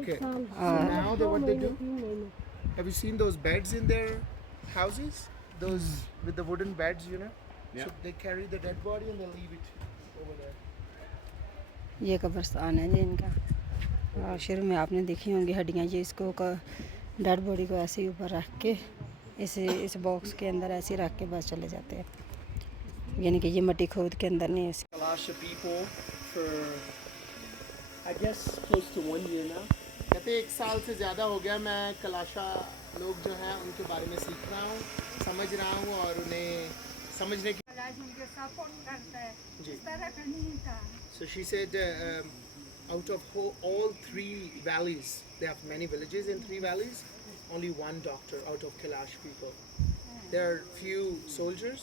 Okay. So और now what they do? Have you seen those beds in their houses? Those with the wooden beds, you know? Yeah. So they carry the dead body and they leave it over there. ये कब्रिस्तान है जी इनका। और शुरू में आपने देखी होंगी हड्डियाँ जी, इसको डेड बॉडी को ऐसे ही ऊपर रख के इस बॉक्स के अंदर ऐसे ही रख के बस चले जाते हैं, यानी कि ये मट्टी खोद के अंदर नहीं है। Kalasha people for I guess close to 1 year now. कहते 1 साल से ज़्यादा हो गया मैं कलाशा लोग जो हैं उनके बारे में सीख रहा हूँ, समझ रहा हूँ और उन्हें समझने की उनके सपोर्ट करता है जी। इस तरह का नहीं था। So she said out of all 3 valleys, they have many villages in 3 valleys, only 1 doctor out of Kailash people. There are few soldiers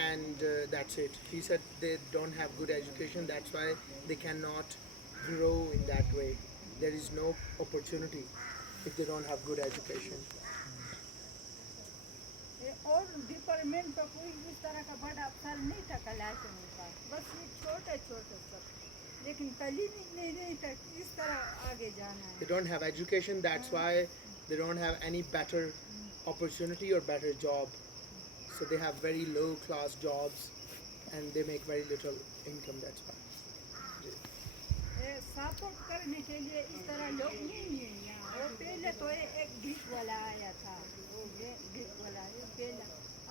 and that's it. He said they don't have good education, that's why they cannot grow in that way. There is no opportunity if they don't have good education. और डिपार्टमेंट का कोई इस तरह का बड़ा अफसर नहीं था कैलाश में का, बस ये छोटे छोटे सब, लेकिन तालीम नहीं था इस तरह आगे जाना है। They don't have education, that's why they don't have any better opportunity or better job. So they have very low class jobs and they make very little income, that's why. Support करने के लिए इस तरह लोग नहीं है यहाँ। वो पहले तो एक ग्रीक वाला आया था, वो ग्रीक वाला पहले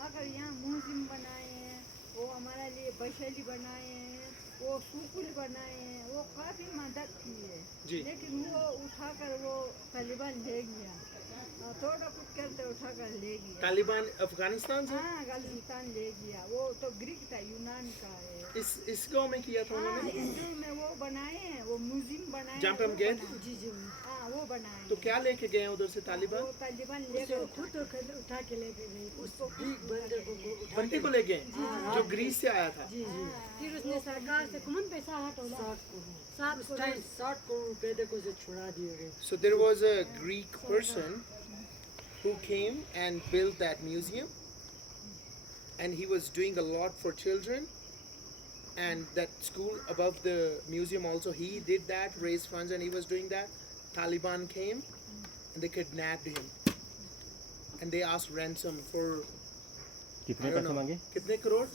अगर यहाँ म्यूजियम बनाए हैं, वो हमारे लिए बशेली बनाए हैं, वो स्कूल बनाए हैं, वो काफ़ी मदद की है। लेकिन वो उठाकर वो तालिबान ले गया, थोड़ा कुछ करते उठाकर ले गया। तालिबान अफगानिस्तान से? हाँ, अफगानिस्तान ले गया। वो तो ग्रीक था, यूनान का है। इस गांव में किया था उन्होंने? इस गांव में वो बनाए हैं, वो म्यूजियम बनाए। जहाँ पे हम गए थे? जी हाँ, वो बनाए। तो क्या लेके गए उधर से तालिबान? वो तालिबान लेकर खुद उठा के लेके गए उसको, बंदे को ले गए जो ग्रीस से आया था। फिर उसने सरकार से कौन पैसा हटोला 60 करोड़ रुपए देखो से छुड़ा दिए गए। So there was a Greek person who came and built that museum, and he was doing a lot for children, and that school above the museum also he did that, raised funds, and he was doing that. Taliban came and they kidnapped him and they asked ransom for कितने पैसे मांगे? कितने करोड़?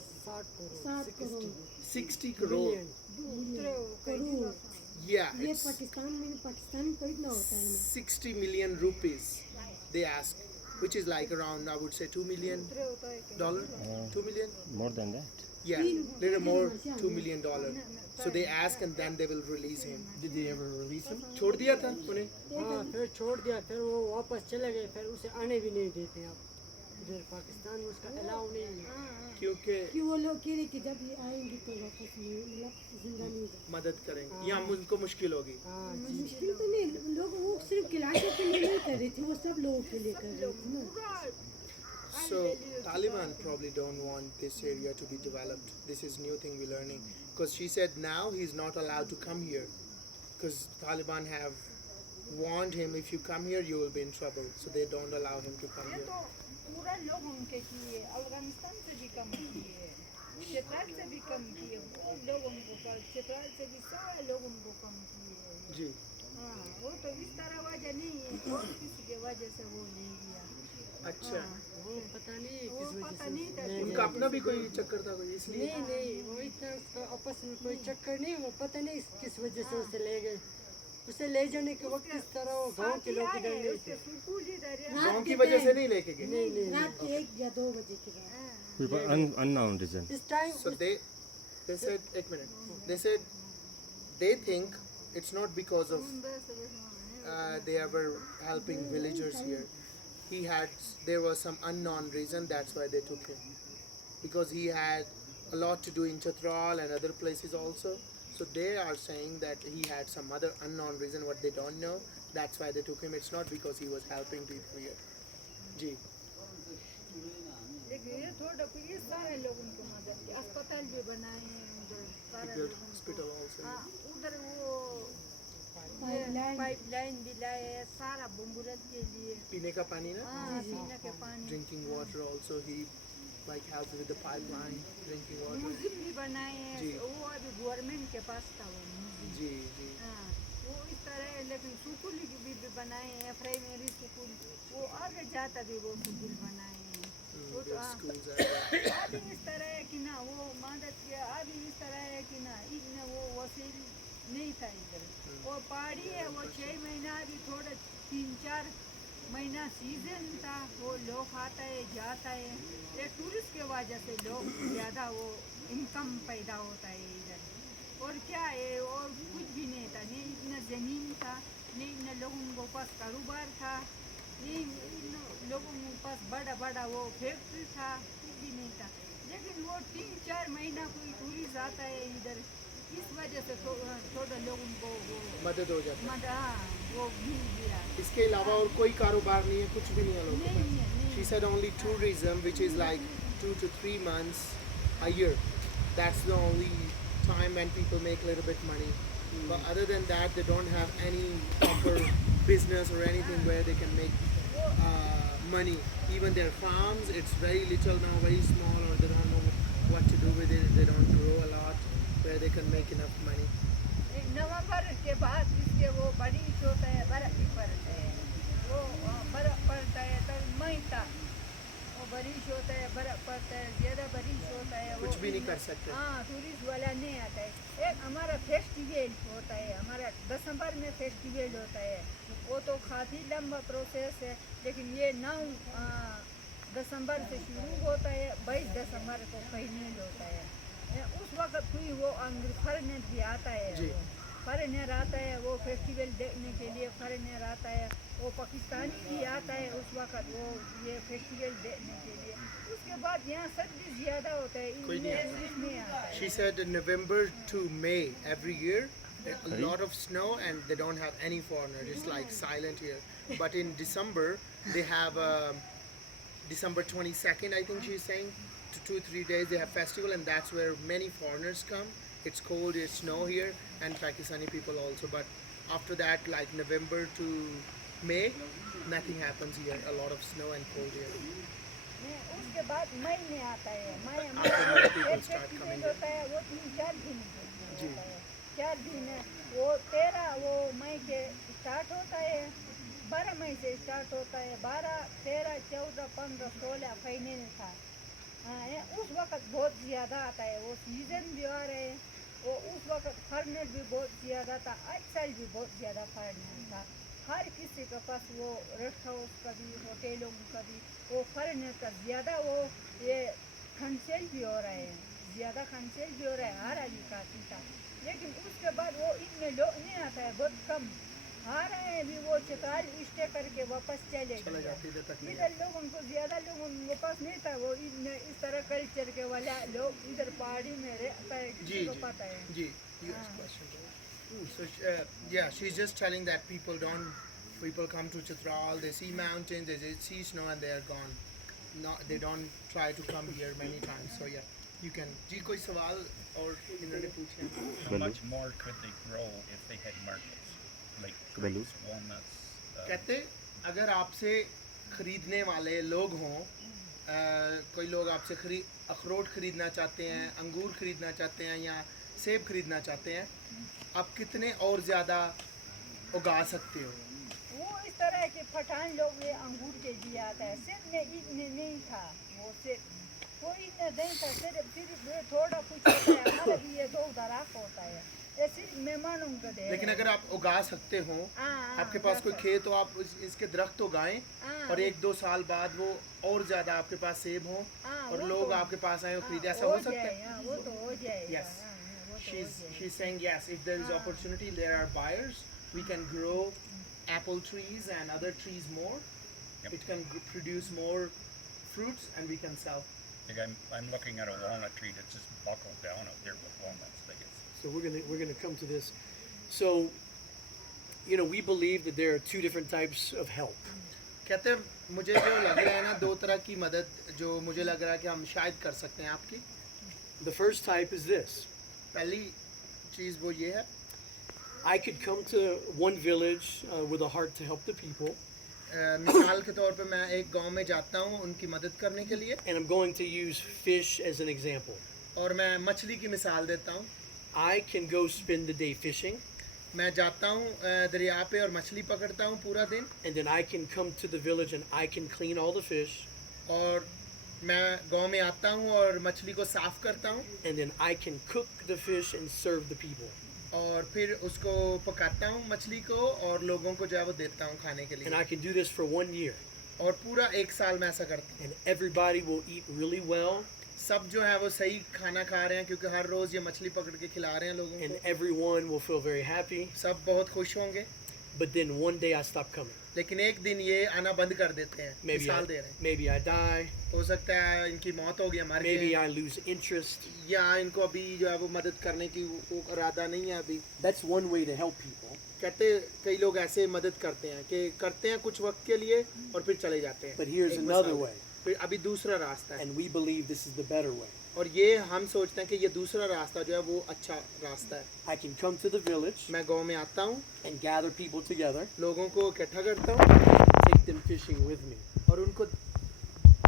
60 crore. Yeah, it's Pakistan में कितना होता है? 60 million rupees they ask, which is like around, I would say, $2 million. 2 million? More than that. Yeah, little more, $2 million. So they ask and then they will release him. Did they ever release him? छोड़ दिया था उन्हें? हाँ, फिर छोड़ दिया, फिर वो वापस चले गए, फिर उसे आने भी नहीं देते आप इधर पाकिस्तान में, उसका अलाउ नहीं है। क्योंकि वो लोग कह रहे कि जब ये आएंगे तो वापस मतलब जिंदा नहीं जाएंगे। मदद करेंगे या उनको मुश्किल होगी। मुश्किल तो नहीं, लोग वो सिर्फ किलाशों के लिए नहीं कर रहे थे, वो सब लोगों के लिए कर रहे थे ना। So Taliban probably don't want this area to be developed. This is new thing we're learning. Because she said now he's not allowed to come here. Because Taliban have warned him, if you come here you will be in trouble. So they don't allow him to come here. पूरा लोग उनके किए, अफगानिस्तान से भी कम किए, क्षेत्राल से भी कम किए, बहुत लोग उनको क्षेत्राल से भी सारे लोग उनको कम किए। जी। हाँ, वो तो इस तरह वजह नहीं है, और किसी के वजह से वो ले गया। अच्छा। वो पता नहीं वो किस वजह पता से। नहीं था। उनका अपना भी कोई चक्कर था कोई इसलिए? नहीं, वो इतना आपस में कोई चक्कर नहीं, वो पता नहीं किस वजह से उसे ले गए। उसे ले जाने के वक्त किस तरह वो गांव के लोग इधर नहीं थे। गांव की वजह से नहीं लेके गए? नहीं। रात के 1 या 2 बजे के बाद। Unknown reason. इस टाइम So they said, एक minute. They said they think it's not because of they were helping villagers here. There was some unknown reason, that's why they took him. Because he had a lot to do in Chitral and other places also. So they are saying that he had some other unknown reason, what they don't know. That's why they took him. It's not because he was helping people here. जी। लेकिन ये थोड़ा ये सारे लोग उनको मदद किया, अस्पताल भी बनाए हैं उधर, सारे लोग Hospital also. हाँ, उधर वो पाइपलाइन भी लाए, सारा बम्बूरत के लिए पीने का पानी ना? हाँ, पीने के पानी, Drinking water also he like helped with the pipeline, drinking water. Museum भी बनाए हैं। जी। वो अभी गवर्नमेंट के पास था वो म्यूजियम। जी जी। हाँ, वो इस तरह है, लेकिन बनाए हैं, प्राइमरी स्कूल, वो आगे जाता भी वो स्कूल बनाए हैं। वो तो Their schools are there. अभी इस तरह है कि ना वो मदद किया, अभी इस तरह है कि ना इतना वो वसील नहीं था इधर। वो पहाड़ी है, वो 6 महीना अभी थोड़ा 3-4 महीना सीजन था, वो लोग आता है जाता है, ये टूरिस्ट के वजह से लोग ज़्यादा वो इनकम पैदा होता है इधर। और क्या है, और कुछ भी नहीं था, नहीं इतना ज़मीन था, नहीं इतना लोगों को पास कारोबार था, नहीं इन लोगों के पास बड़ा बड़ा वो फैक्ट्री था, कुछ भी नहीं था। लेकिन वो 3-4 महीना कोई टूरिस्ट आता है इधर, इस वजह से थोड़ा लोगों को वो मदद हो जाता है। हाँ वो मिल गया। इसके अलावा और कोई कारोबार नहीं है, कुछ भी नहीं है लोगों के नहीं पास। है, नहीं। She said only tourism, which is like 2 to 3 months a year. That's the only time when people make a little bit money. But other than that, they don't have any proper business or anything where they can make money. Even their farms, it's very little now, very small, or they don't know what to do with it. They don't grow a lot where they can make enough money. नवंबर के बाद इसके वो बारिश होता है, बर्फ भी पड़ता है, वो बर्फ पड़ता है तब मई तक वो बारिश होता है, बर्फ पड़ता है, ज़्यादा बारिश होता है, वो कुछ भी नहीं कर सकते। हाँ टूरिस्ट वाला नहीं आता है। एक हमारा फेस्टिवल होता है, हमारा दिसंबर में फेस्टिवल होता है, वो तो काफ़ी लंबा प्रोसेस है, लेकिन ये 9 दिसंबर से शुरू होता है, 22 दिसंबर को फाइनल होता है। उस वक्त भी वो अंग्रेज फॉरेनर भी आता है, जी। फॉरेनर आता है वो फेस्टिवल देखने के लिए, फॉरेनर आता है, वो पाकिस्तानी भी आता है उस वक्त वो ये फेस्टिवल देखने के लिए। उसके बाद यहाँ सर्दी ज़्यादा होता है, कोई नहीं इनमें आता। टूरिस्ट नहीं आता है। She said in November to May every year, a lot of snow and they don't have any foreigners. It's like silent here. But in December, they have December 22nd, I think she's saying, to 2-3 days they have festival, and that's where many foreigners come. It's cold, it's snow here, and Pakistani people also. But after that, like November to May, nothing happens here. A lot of snow and cold here. उसके बाद मई में आता है, मई After हमारा May, people एक start festival coming होता है, वो 3-4 दिन के लिए होता है, 4 दिन है, वो 13 वो मई के स्टार्ट होता है, 12 मई से स्टार्ट होता है, 12, 13, 14, 15, 16 फाइनल था। हाँ उस वक्त बहुत ज़्यादा आता है, वो सीज़न भी आ रहे हैं, वो उस वक्त फॉरेनर भी बहुत ज़्यादा था, आजकल भी बहुत ज़्यादा फॉरेनर था। हर किसी के पास वो रेस्ट हाउस का भी, होटलों का भी, वो फॉरेनर का ज़्यादा वो ये खनसेल भी हो रहे हैं, ज़्यादा खनसेल भी हो रहा है, हर आदमी काफ़ी था। लेकिन उसके बाद वो इतने लोग नहीं आता है, बहुत कम आ रहे हैं भी, वो चित्राल स्टे करके वापस चले चले गए। जाते इधर तक नहीं इधर लोगों को ज़्यादा लोगों के पास नहीं था, वो इस तरह कल्चर के वाला लोग इधर पहाड़ी में रहता है, जी किसी को जी पता है। जी you ask question. So yeah, she's just telling that people come to Chitral, they see mountains, they see snow, and they are gone. They don't try to come here many times. So yeah, you can. जी कोई सवाल और इन्होंने पूछे? How much more could they grow if they had markets? Like grapes, walnuts. कहते अगर आपसे खरीदने वाले लोग हों, कोई लोग आपसे अखरोट खरीदना चाहते हैं, अंगूर खरीदना चाहते हैं या सेब खरीदना चाहते हैं, आप कितने और ज़्यादा उगा सकते हो? वो इस तरह के पठान लोग ये अंगूर के लिए आता है, सिर्फ में इतने नहीं था, वो सिर्फ कोई इतना नहीं था, सिर्फ ये थोड़ा कुछ होता है, हमारा भी ये 2 दराख होता है, ये सिर्फ मेहमानों को दे। लेकिन अगर आप उगा सकते हो, आपके पास कोई खेत हो, आप इसके दरख्त उगाएं और 1-2 साल बाद वो और ज़्यादा आपके पास सेब हो और वो लोग तो- आपके पास आए और खरीदे, ऐसा हो सकता है? जाए, वो तो हो जाएगा। Yes. वो तो हो She's जाएगा। saying yes, if there is opportunity, there are buyers. We can grow apple trees and other trees more. Yep. It can produce more fruits and we can sell. Like I'm looking at a walnut tree that's just buckled down out there with walnuts. Like it's So we're gonna come to this. So, you know, we believe that there are 2 different types of help. कहते हैं मुझे जो लग रहा है ना, 2 तरह की मदद जो मुझे लग रहा है कि हम शायद कर सकते हैं आपकी। The first type is this. पहली चीज़ वो ये है, I could come to one village with a heart to help the people, मिसाल के तौर पे मैं एक गांव में जाता हूँ उनकी मदद करने के लिए, and I'm going to use fish as an example. और मैं मछली की मिसाल देता हूँ। I can go spend the day fishing, मैं जाता हूँ दरिया पे और मछली पकड़ता हूँ पूरा दिन, and then I can come to the village and I can clean all the fish, और मैं गांव में आता हूँ और मछली को साफ करता हूँ, and then I can cook the fish and serve the people. और फिर उसको पकाता हूँ मछली को और लोगों को जो है वो देता हूँ खाने के And लिए, I can do this for 1 year. और पूरा 1 साल मैं ऐसा करता हूँ। And everybody will eat really well, सब जो है वो सही खाना खा रहे हैं क्योंकि हर रोज़ ये मछली पकड़ के खिला रहे हैं लोगों and को, everyone will feel very happy. सब बहुत खुश होंगे। But then one day I stop coming. लेकिन एक दिन ये आना बंद कर देते हैं, मिसाल दे रहे हैं। Maybe I die. हो सकता है इनकी मौत हो गई, मर Maybe गए, I lose interest. या इनको अभी जो है वो मदद करने की वो इरादा नहीं है अभी। That's one way to help people. कहते कई लोग ऐसे मदद करते हैं कि करते हैं कुछ वक्त के लिए और फिर चले जाते हैं। But here's एक another मिसाल। way. फिर अभी दूसरा रास्ता है, And we believe this is the better way. और ये हम सोचते हैं कि ये दूसरा रास्ता जो है वो अच्छा रास्ता है। I can come to the village मैं गांव में आता हूँ, and gather people together, लोगों को इकट्ठा करता हूँ take them fishing with me. और उनको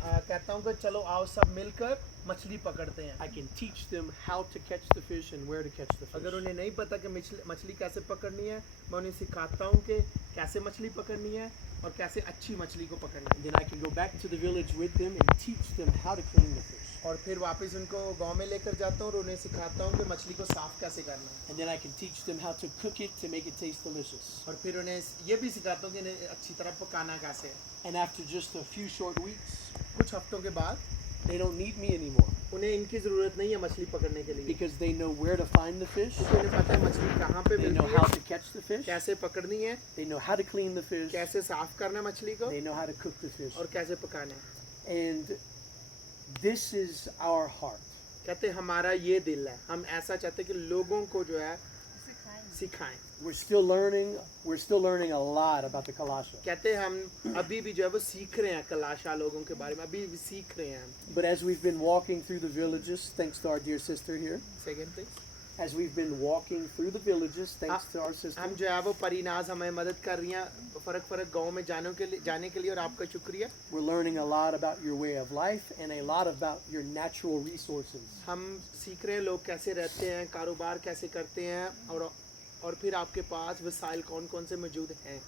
कहता हूँ कि चलो आओ सब मिलकर मछली पकड़ते हैं। I can teach them how to catch the fish and where to catch the अगर fish. उन्हें नहीं पता कि मछली कैसे पकड़नी है, मैं उन्हें सिखाता हूँ कि कैसे मछली पकड़नी है और कैसे अच्छी मछली को पकड़ना है। Then I can go back to the village with them and teach them how to clean the fish. और फिर वापस उनको गांव में लेकर जाता हूँ और उन्हें सिखाता हूँ कि मछली को साफ कैसे करना है। And then I can teach them how to cook it to make it taste delicious. और फिर उन्हें ये भी सिखाता हूँ कि इन्हें अच्छी तरह पकाना कैसे है। And after just a few short weeks, कुछ हफ्तों के बाद they don't need me anymore उन्हें इनकी ज़रूरत नहीं है मछली पकड़ने के लिए, because they know where to find the fish, क्योंकि उन्हें पता है मछली कहाँ पे they know मिलती how है, to catch the fish, कैसे पकड़नी है, they know how to clean the fish, कैसे साफ करना है मछली को they know how to cook the fish. और कैसे पकाना है। And this is our heart. कहते हमारा ये दिल है, हम ऐसा चाहते हैं कि लोगों को जो है सिखाएं। We're still learning a lot about the Kalasha. कहते हम अभी भी जो है वो सीख रहे हैं कलाशा लोगों के बारे में, अभी भी सीख रहे हैं हम। But as we've been walking through the villages, thanks to our dear sister here, second thing, as we've been walking through the villages, thanks to our sister, हम जो है वो परिनाज हमें मदद कर रही हैं फ़र्क गांव में जाने के लिए और आपका शुक्रिया। we're learning a lot about your way of life and a lot about your natural resources. हम सीख रहे हैं लोग कैसे रहते हैं, कारोबार कैसे करते हैं और फिर आपके पास वसाइल कौन कौन से मौजूद हैं।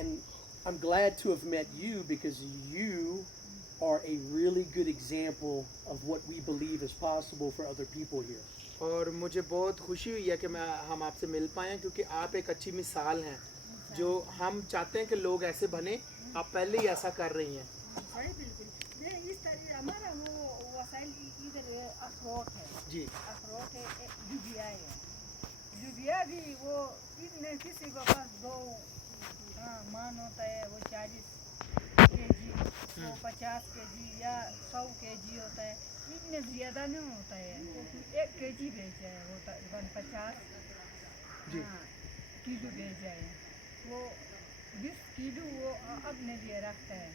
And I'm glad to have met you because you are a really good example of what we believe is possible for other people here. और मुझे बहुत खुशी हुई है कि हम आपसे मिल पाए क्योंकि आप एक अच्छी मिसाल हैं जो हम चाहते हैं कि लोग ऐसे बने। आप पहले ही ऐसा कर रही हैं। सही बिल्कुल। ये इस तरह हमारा वो वसाइल इधर अखरोट है जी, अखरोट है, लुबिया है, लुबिया भी वो इतने किसी के पास 2 मान होता है, वो 40 kg, वो 50 kg या 100 kg होता है, इतने ज़्यादा नहीं होता है। 1 kg बेच जाए वो 50 किलो बेच जाए, वो 20 किलो वो अपने लिए रखता है।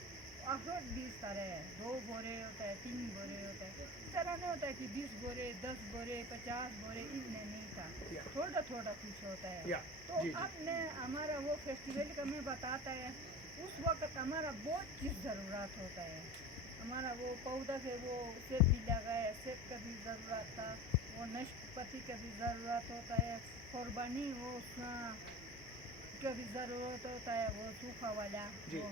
अखरोट भी इस तरह है, 2 बोरे होता है, 3 बोरे होता है, इस तरह नहीं होता है कि 20 बोरे 10 बोरे 50 बोरे, इतने नहीं था, थोड़ा थोड़ा कुछ होता है। तो जी, आपने हमारा वो फेस्टिवल का मैं बताता है, उस वक्त हमारा बहुत चीज़ ज़रूरत होता है। हमारा वो पौधा से वो सेब भी लगाए, सेब का भी ज़रूरत था, वो नाशपाती का भी ज़रूरत होता है, कुर्बानी वो का भी ज़रूरत होता है, वो सूखा वाला वो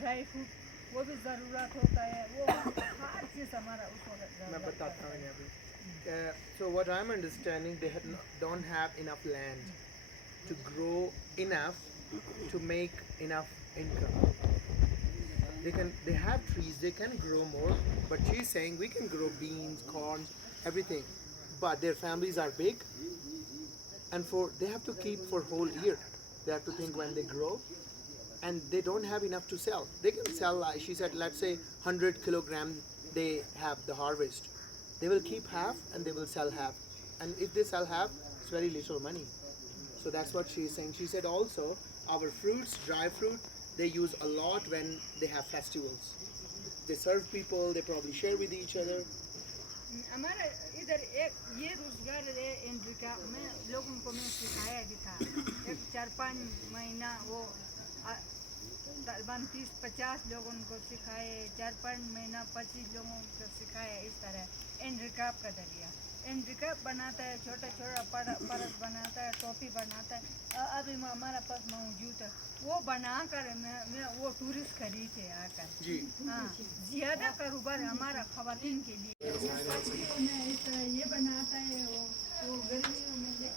ड्राई फ्रूट वो भी ज़रूरत होता है, वो हर चीज़ हमारा उस वक्त मैं बताता हूँ इन्हें अभी। So what I'm understanding, they don't have enough land to grow enough to make enough income. They have trees, they can grow more, but she's saying we can grow beans, corn, everything, but their families are big, and they have to keep for whole year. They have to think when they grow, and they don't have enough to sell. They can sell, she said, let's say 100 kilograms they have the harvest. They will keep half and they will sell half. And if they sell half, it's very little money. So that's what she's saying. She said also, our fruits, dry fruit, they use a lot when they have festivals. They serve people, they probably share with each other. हमारा इधर एक ये रोजगार है अमेरिका में, लोगों को मैं सिखाया भी था। एक 4-5 महीना वो 30-50 लोगों को सिखाए, 4-5 महीना 25 लोगों को सिखाया। इस तरह एंड्रिकाप का दरिया एंड्रिका बनाता है, छोटा छोटा परस बनाता है, टोपी बनाता है। अभी हमारा पास मौजूद है, वो बना कर मैं वो टूरिस्ट खरीदे आकर। जी हाँ, ज्यादा कारोबार हमारा खवातीन के लिए। इस तरह ये बनाता है, वो गर्मियों में ये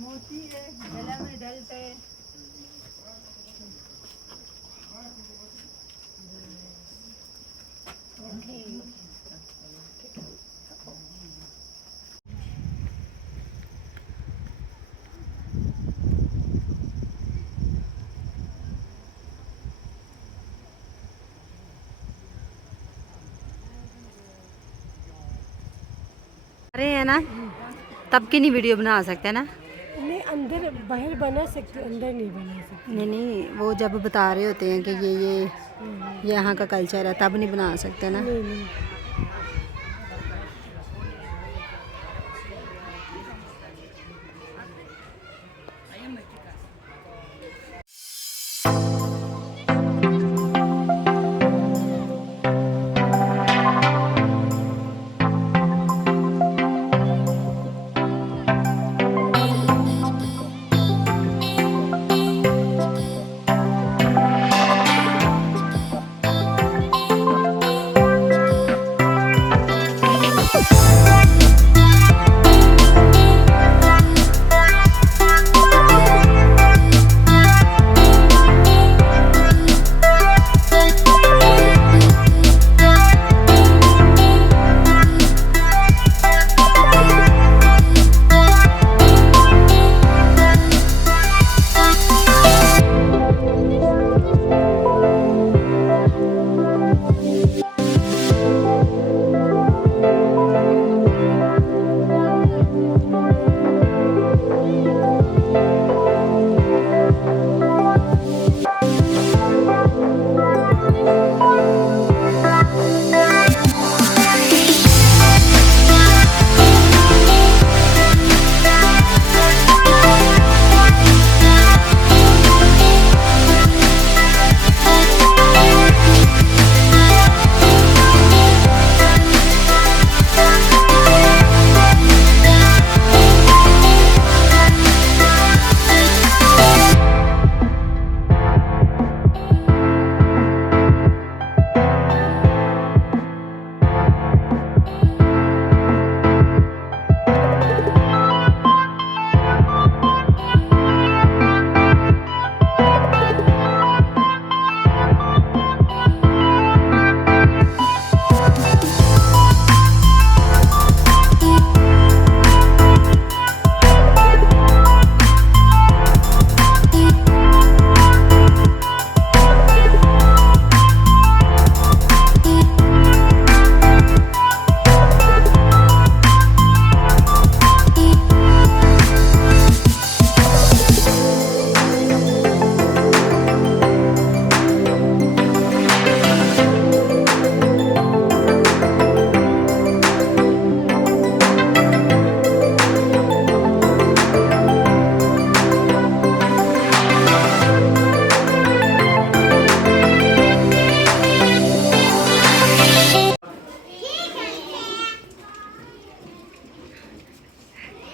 मोती है, गला में डलता है। रहे हैं ना, तब की नहीं वीडियो बना सकते ना? नहीं, अंदर बाहर बना सकते, अंदर नहीं बना सकते। नहीं नहीं, वो जब बता रहे होते हैं कि ये यहाँ का कल्चर है, तब नहीं बना सकते ना? नहीं नहीं।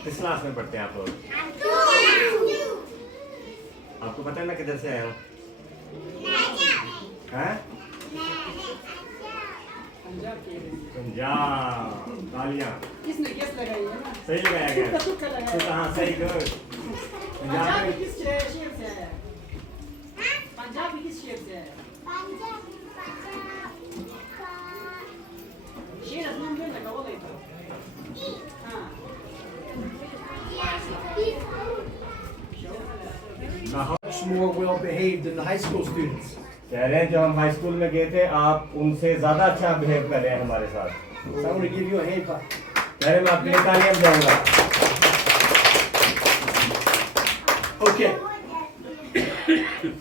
किस क्लास में पढ़ते हैं आप लोग? आपको पता है मैं किधर से आया हूँ? हैं? पंजाब। तालियां। किसने गेस लगाई है ना? सही लगाया गया। तुक्का लगाया। तो कहाँ सही गुड। पंजाब में किस शहर से आया? पंजाब में किस शहर से आया? شيء لازم منك والله Much more well behaved than the high school students. कह रहे हैं जब हम हाई स्कूल में गए थे आप उनसे ज्यादा अच्छा बिहेव कर रहे हैं हमारे साथ। So I'm going to give you a hand clap. कह रहे हैं मैं आपके लिए तालियां बजाऊंगा। Okay.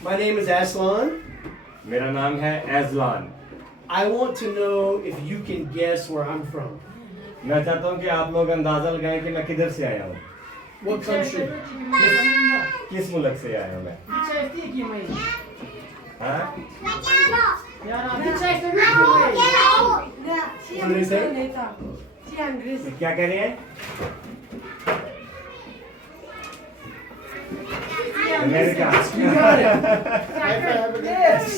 My name is Aslan. मेरा नाम है एज़लान। I want to know if you can guess where I'm from. मैं चाहता हूँ कि आप लोग अंदाजा लगाएं कि मैं किधर से आया हूँ। What country? किस मुल्क से आया हूँ मैं? हाँ? What did he say? क्या कह रहे हैं? America.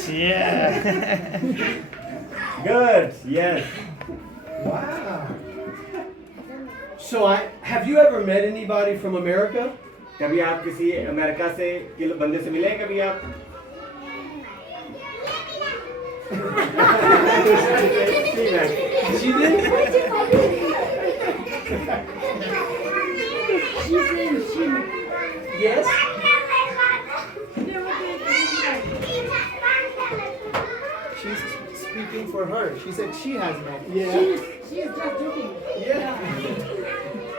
Yeah. Good. Yes. So have you ever met anybody from America? कभी आप किसी अमेरिका से बंदे से मिले हैं कभी आप? She did? Yes. She's speaking for her. She said she has met. Yeah. Yeah.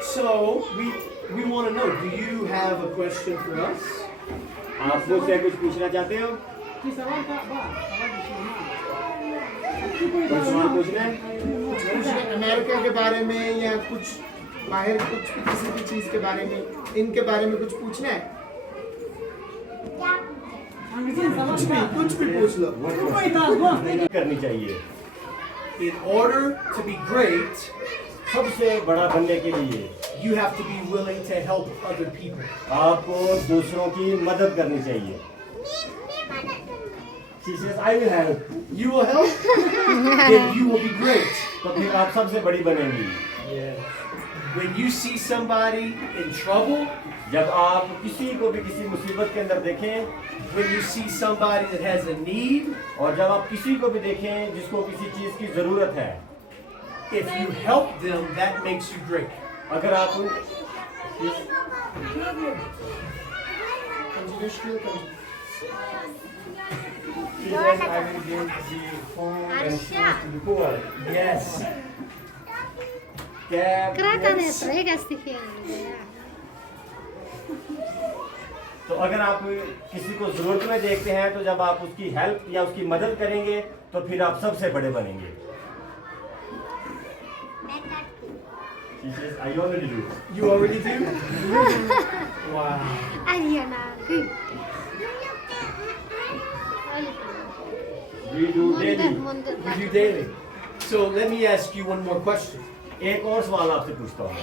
So we want to know, do you have a question for us? आप मुझसे कुछ पूछना चाहते हो? कोई सवाल पूछना है? कुछ अमेरिका के बारे में या कुछ बाहर कुछ किसी भी चीज के बारे में, इनके बारे में कुछ पूछना है? कुछ भी पूछ लो। नहीं करनी चाहिए। In order to be great, सबसे बड़ा बनने के लिए you have to be willing to help other people. आपको दूसरों की मदद करनी चाहिए। She says, I will help. You will help, then you will be great. तो फिर आप सबसे बड़ी बनेंगी। When you see somebody in trouble, जब आप किसी को भी किसी मुसीबत के अंदर देखें, when you see somebody that has a need, और जब आप किसी को भी देखें जिसको किसी चीज की जरूरत है, if you help them, that makes you great. अगर आप उन She says, I will give the food and shoes to the poor. Yes. तो अगर आप किसी को जरूरत में देखते हैं तो जब आप उसकी हेल्प या उसकी मदद करेंगे तो फिर आप सबसे बड़े बनेंगे। She says, I already do. You already do? Wow. We do daily. You do daily. So let me ask you one more question. एक और सवाल आपसे पूछता हूँ।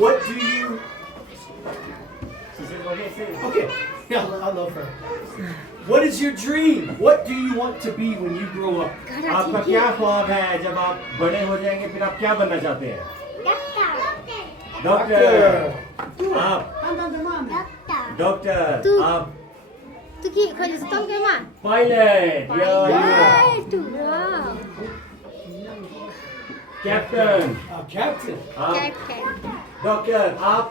What do you... She says, okay, say it. Okay. Yeah, I love her. What is your dream? What do you want to be when you grow up? आपका क्या ख्वाब है जब आप बड़े हो जाएंगे फिर आप क्या बनना चाहते हैं? डॉक्टर। आप डॉक्टर। आप पायलट। कैप्टन। Captain. आप डॉक्टर। आप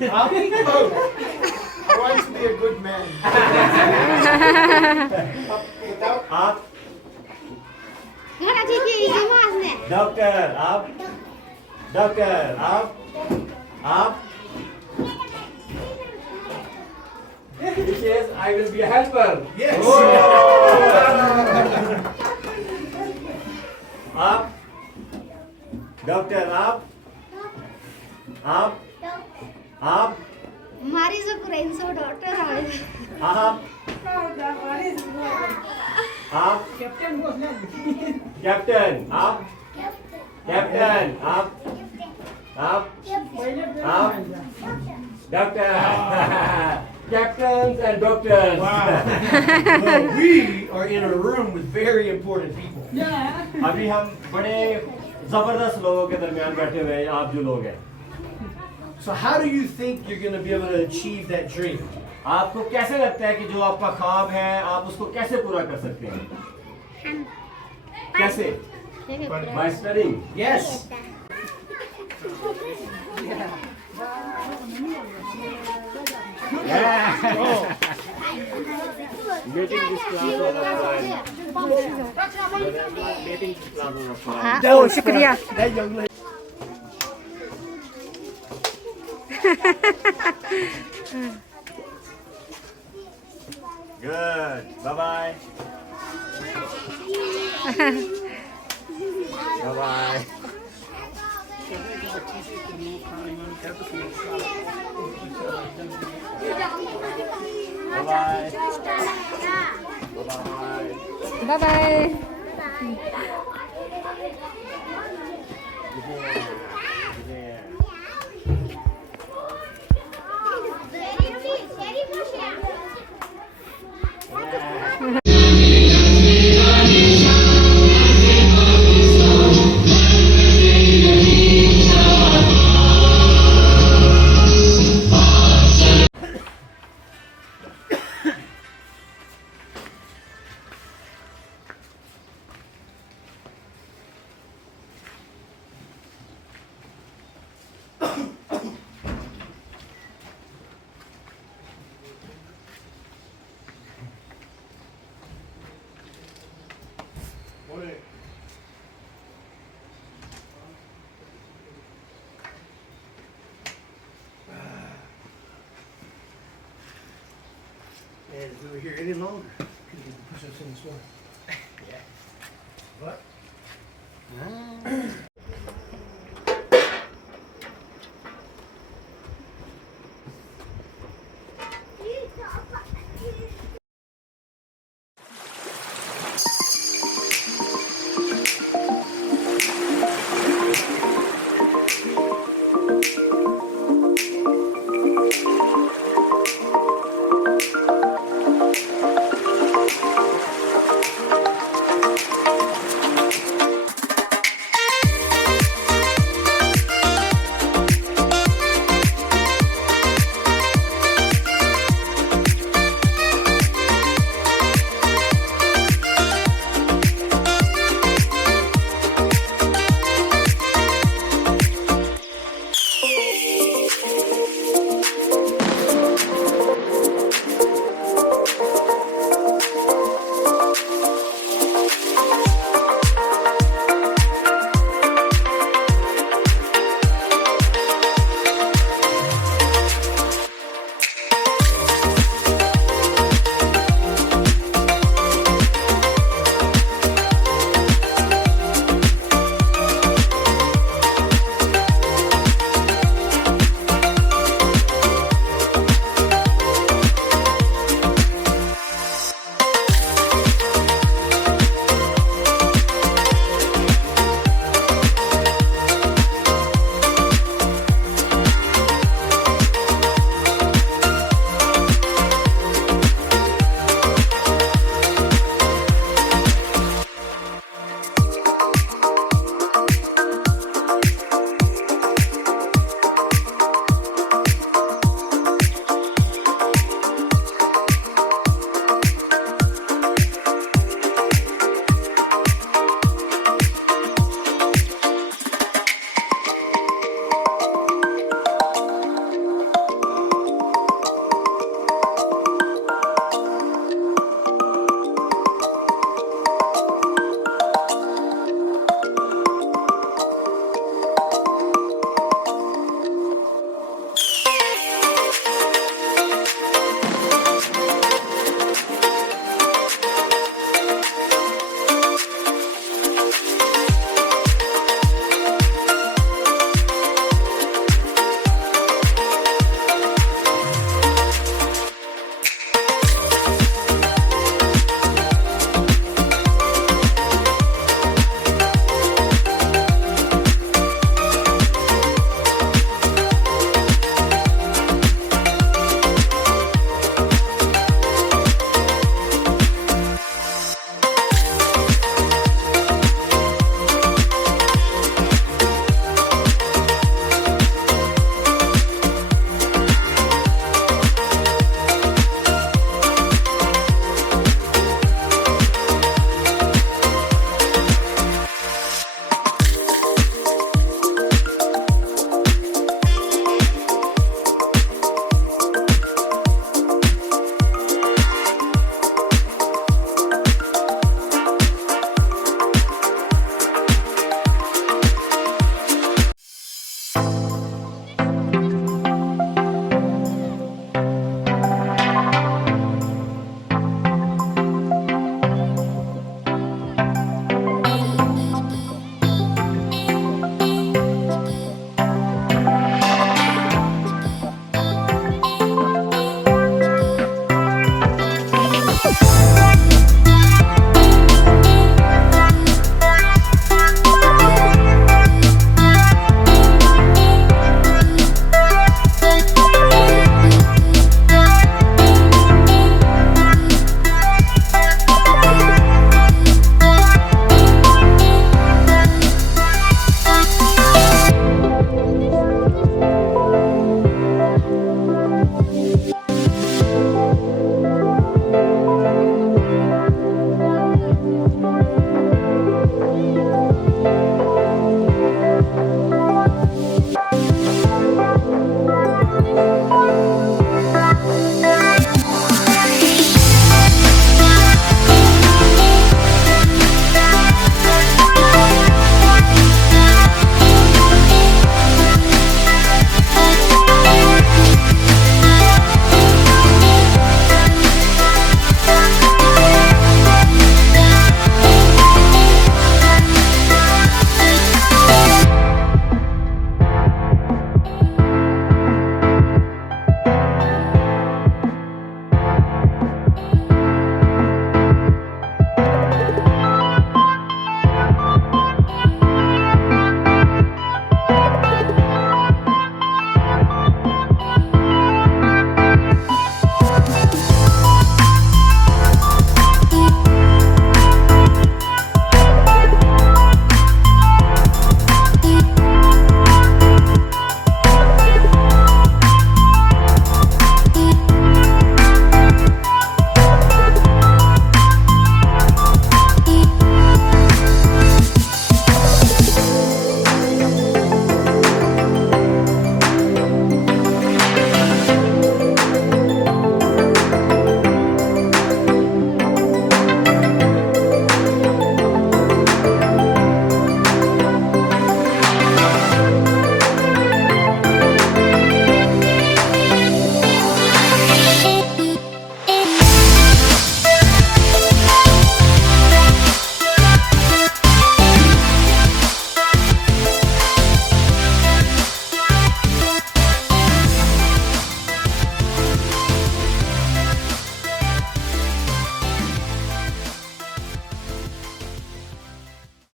I'll be both. I want to be a good man. आप डॉक्टर। आप डॉक्टर। आप He says, I will be a helper. Yes. आप डॉक्टर। आप आप कैप्टन। आप कैप्टन। आप doctor. Captains and doctors. Well, we are in a room with very important people. अभी हम बड़े जबरदस्त लोगों के दरमियान बैठे हुए हैं, आप जो लोग हैं। So how do you think you're going to be able to achieve that dream? आपको कैसे लगता है कि जो आपका ख्वाब है आप उसको कैसे पूरा कर सकते हैं? कैसे? By studying. Yes. Meeting this class was a fun. Meeting this class was a fun. शुक्रिया। That young lady. Good. Bye bye. Bye bye. Bye bye. And if we were here any longer, could push us in this way. Yeah. What?